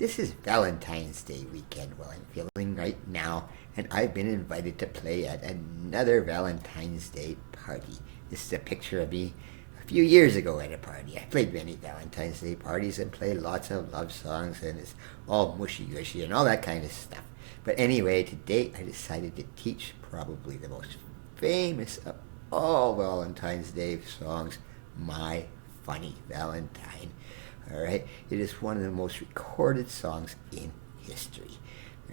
This is Valentine's Day weekend. Well, I'm feeling right now, and I've been invited to play at another Valentine's Day party. This is a picture of me a few years ago at a party. I played many Valentine's Day parties and played lots of love songs, and it's all mushy-gushy and all that kind of stuff. But anyway, today I decided to teach probably the most famous of all Valentine's Day songs, My Funny Valentine. All right, it is one of the most recorded songs in history.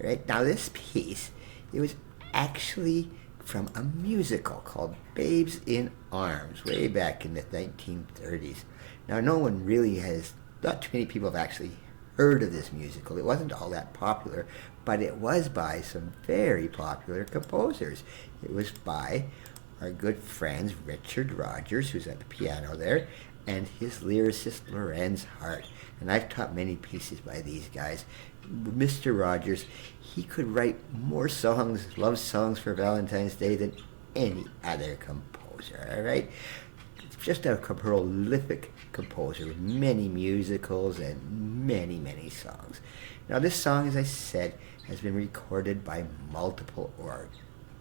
All right, now this piece, it was actually from a musical called Babes in Arms way back in the 1930s. Now, not too many people have actually heard of this musical. It wasn't all that popular, but it was by some very popular composers. It was by our good friends Richard Rogers, who's at the piano there, and his lyricist Lorenz Hart. And I've taught many pieces by these guys. Mr. Rogers, he could write more songs, love songs for Valentine's Day than any other composer, all right? Just a prolific composer with many musicals and many, many songs. Now this song, as I said, has been recorded by multiple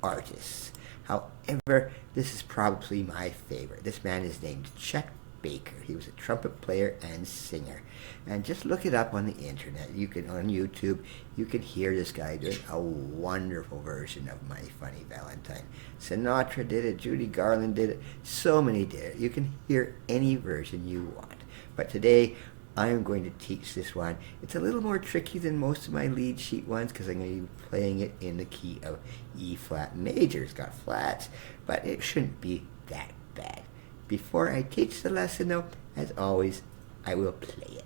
artists. However, this is probably my favorite. This man is named Chet Baker. He was a trumpet player and singer. And just look it up on the internet. On YouTube, you can hear this guy doing a wonderful version of My Funny Valentine. Sinatra did it, Judy Garland did it, so many did it. You can hear any version you want. But today, I am going to teach this one. It's a little more tricky than most of my lead sheet ones because I'm going to be playing it in the key of E flat major. It's got flats, but it shouldn't be that bad. Before I teach the lesson, though, as always, I will play it.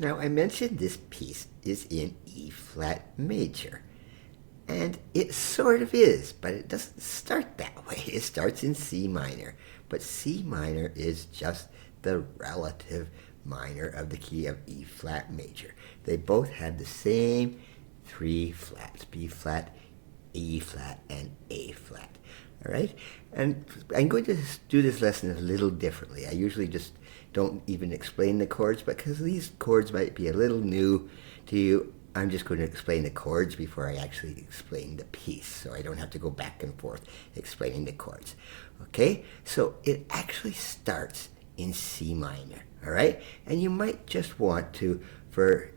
Now, I mentioned this piece is in E flat major. And it sort of is, but it doesn't start that way. It starts in C minor. But C minor is just the relative minor of the key of E flat major. They both have the same three flats, B flat, E flat, and A flat. All right? And I'm going to do this lesson a little differently. I usually just don't even explain the chords, because these chords might be a little new to you. I'm just going to explain the chords before I actually explain the piece, so I don't have to go back and forth explaining the chords. Okay? So it actually starts in C minor, all right? And you might just want to, for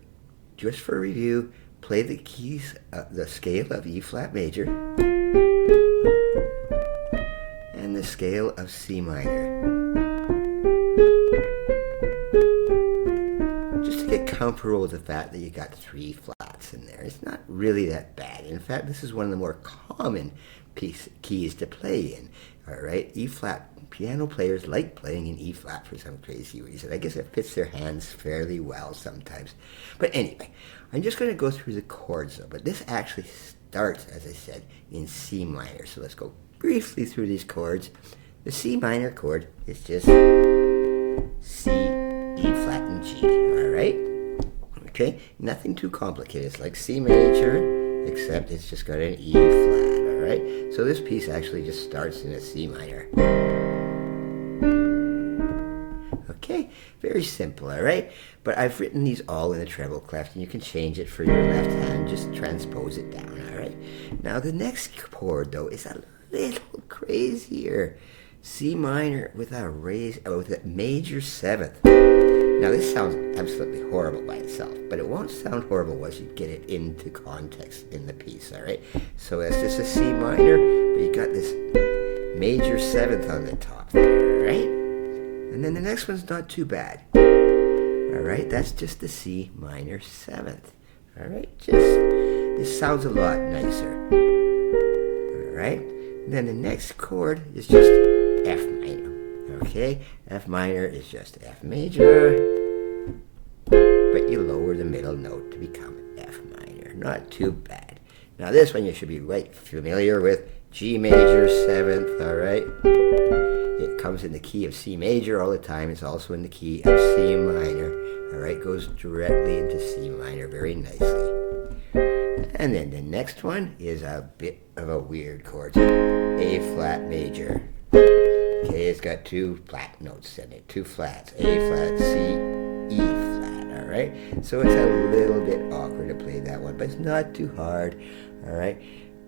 review, play the keys, the scale of E flat major and the scale of C minor. Just to get comfortable with the fact that you got three flats in there. It's not really that bad. In fact, this is one of the more common keys to play in. All right, E flat. Piano players like playing in E flat for some crazy reason. I guess it fits their hands fairly well sometimes. But anyway, I'm just going to go through the chords though. But this actually starts, as I said, in C minor. So let's go briefly through these chords. The C minor chord is just C, E flat, and G. All right? Okay? Nothing too complicated. It's like C major, except it's just got an E flat. All right? So this piece actually just starts in a C minor. okay? Very simple, all right? But I've written these all in the treble clef, and you can change it for your left hand. Just transpose it down, all right? Now, the next chord, though, is a little crazier. C minor with a major seventh. Now, this sounds absolutely horrible by itself, but it won't sound horrible once you get it into context in the piece, all right? So it's just a C minor, but you got this major seventh on the top there, right? And then the next one's not too bad. All right, that's just the C minor seventh. All right, this sounds a lot nicer. All right, and then the next chord is just F minor. Okay, F minor is just F major, but you lower the middle note to become F minor. Not too bad. Now this one you should be right familiar with. G major seventh, all right? It comes in the key of C major all the time. It's also in the key of C minor, all right? Goes directly into C minor very nicely. And then the next one is a bit of a weird chord. A flat major. Okay, it's got two flat notes in it, two flats, A flat, C, E flat, all right? So it's a little bit awkward to play that one, but it's not too hard, all right?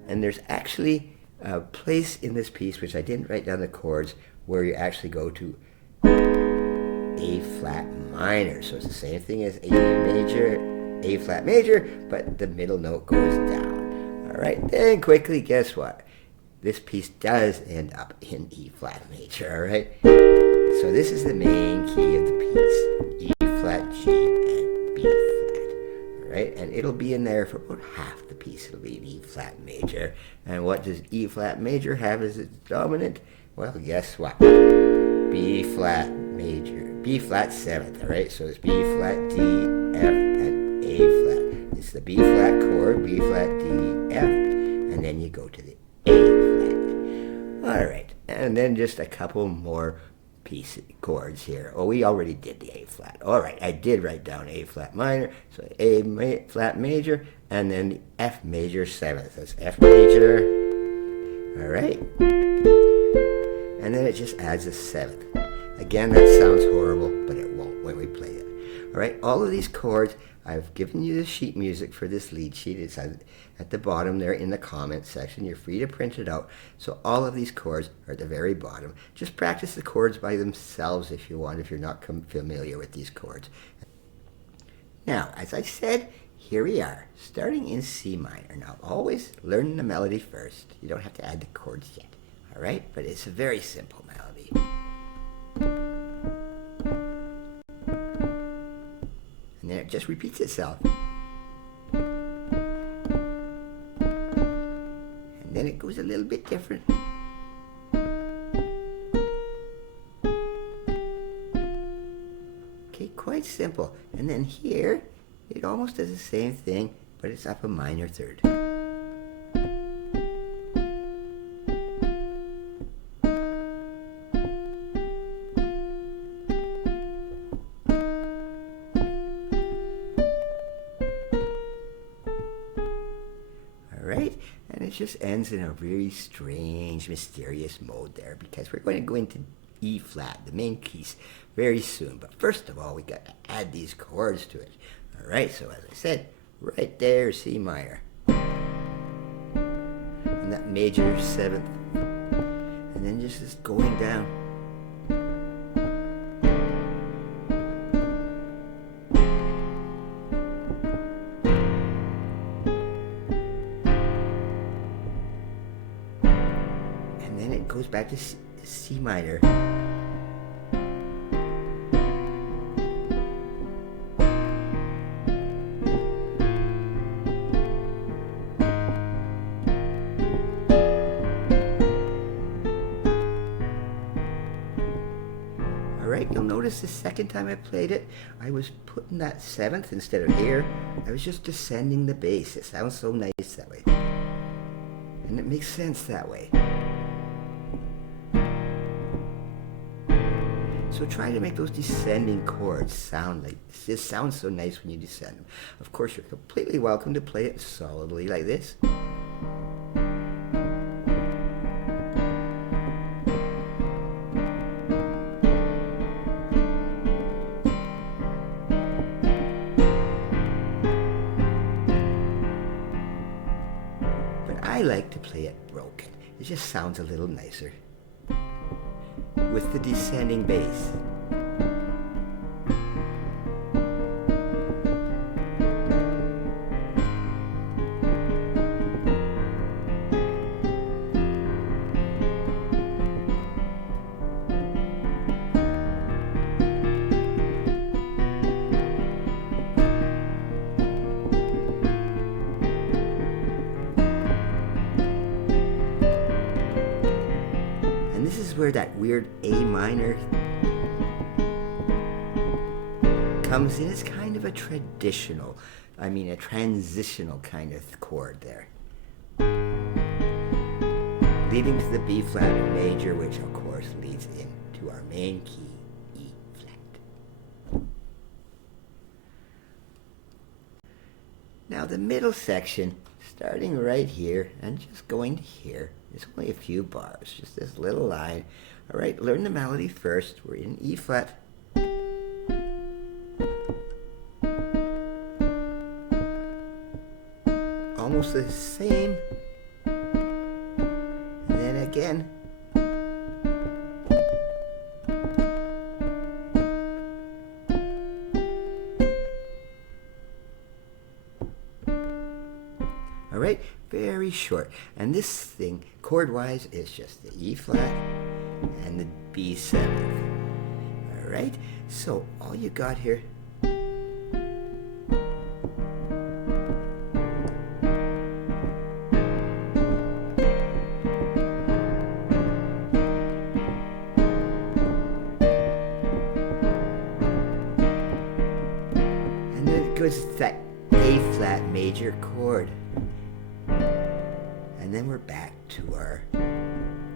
And there's actually a place in this piece, which I didn't write down the chords, where you actually go to A flat minor. So it's the same thing as A major, A flat major, but the middle note goes down, all right? Then quickly, guess what? This piece does end up in E flat major, all right? So this is the main key of the piece, E flat, G, and B flat, all right? And it'll be in there for about half the piece. It'll be in E flat major. And what does E flat major have as its dominant? Well, guess what? B flat major, B flat seventh, all right? So it's B flat, D, F, and A flat. It's the B flat chord, B flat, D, F, and then you go to the A flat. All right, and then just a couple more chords here. Oh, we already did the A flat. All right, I did write down A flat minor, so flat major, and then the F major seventh. That's F major. All right, and then it just adds a seventh. Again, that sounds horrible, but it won't when we play it. All right, all of these chords, I've given you the sheet music for this lead sheet. It's at the bottom there in the comments section. You're free to print it out. So all of these chords are at the very bottom. Just practice the chords by themselves if you want, if you're not familiar with these chords. Now, as I said, here we are, starting in C minor. Now, always learn the melody first. You don't have to add the chords yet, all right? But it's a very simple melody. And then it just repeats itself. And then it goes a little bit different. Okay, quite simple. And then here, it almost does the same thing, but it's up a minor third. Right? And it just ends in a really strange, mysterious mode there, because we're going to go into E flat, the main keys, very soon. But first of all, we got to add these chords to it. All right, so as I said, right there, C minor. And that major seventh. And then just going down. Then it goes back to C minor. All right, you'll notice the second time I played it, I was putting that seventh instead of here. I was just descending the bass. It sounds so nice that way. And it makes sense that way. So try to make those descending chords sound like this. It sounds so nice when you descend them. Of course, you're completely welcome to play it solidly like this. I like to play it broken. It just sounds a little nicer. With the descending bass. This is where that weird A minor comes in. It's kind of a transitional kind of chord there. Leading to the B flat major, which of course leads into our main key, E flat. Now the middle section, starting right here and just going to here, there's only a few bars, just this little line. All right, learn the melody first. We're in E flat. Almost the same. And then again. All right, very short. And this thing, chord-wise, is just the E flat and the B7. All right, so all you got here. And then it goes to that A flat major chord. And then we're back to our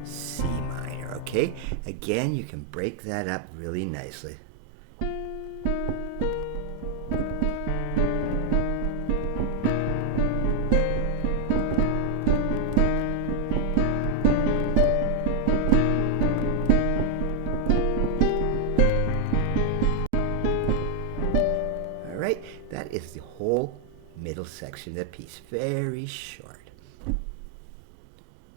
C minor, okay? Again, you can break that up really nicely. All right, that is the whole middle section of the piece, very short.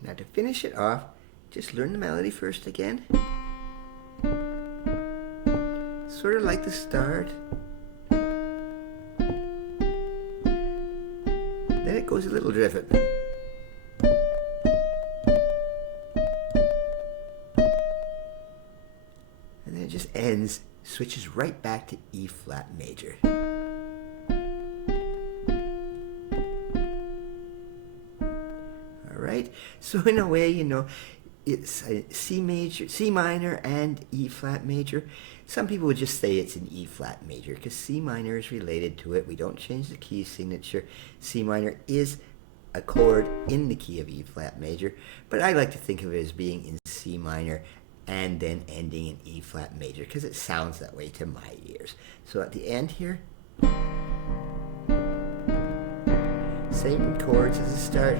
Now to finish it off, just learn the melody first again. Sort of like the start. Then it goes a little different. And then it just ends, switches right back to E flat major. Right? So in a way, you know, it's a C major, C minor and E flat major. Some people would just say it's an E flat major because C minor is related to it. We don't change the key signature. C minor is a chord in the key of E flat major, but I like to think of it as being in C minor and then ending in E flat major because it sounds that way to my ears. So at the end here, same chords as the start.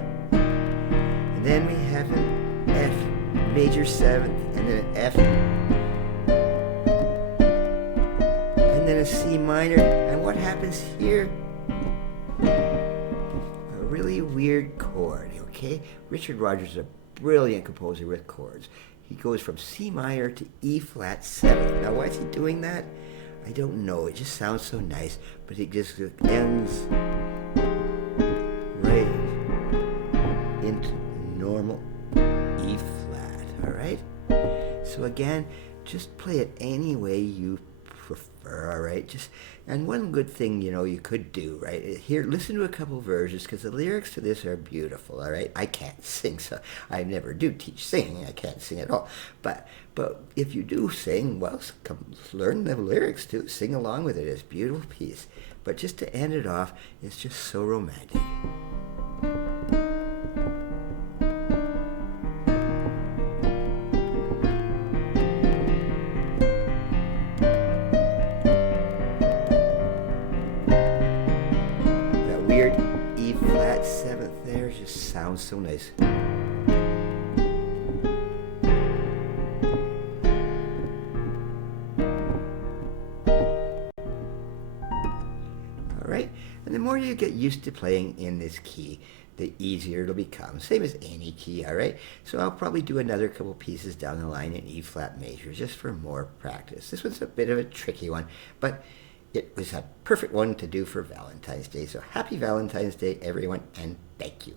Then we have an F major 7th, and then an F, and then a C minor. And what happens here? A really weird chord, okay? Richard Rodgers is a brilliant composer with chords. He goes from C minor to E flat 7th. Now why is he doing that? I don't know. It just sounds so nice, but it just ends right into normal E flat, all right? So again, just play it any way you prefer, all right? And one good thing, you know, you could do, right? Here, listen to a couple versions because the lyrics to this are beautiful, all right? I can't sing, so I never do teach singing. I can't sing at all. But if you do sing, well, come learn the lyrics too. Sing along with it. It's a beautiful piece. But just to end it off, it's just so romantic. E flat 7th there just sounds so nice. All all right? And the more you get used to playing in this key, the easier it'll become. Same as any key, all right? So I'll probably do another couple pieces down the line in E-flat major just for more practice. This one's a bit of a tricky one, but it was a perfect one to do for Valentine's Day. So happy Valentine's Day, everyone, and thank you.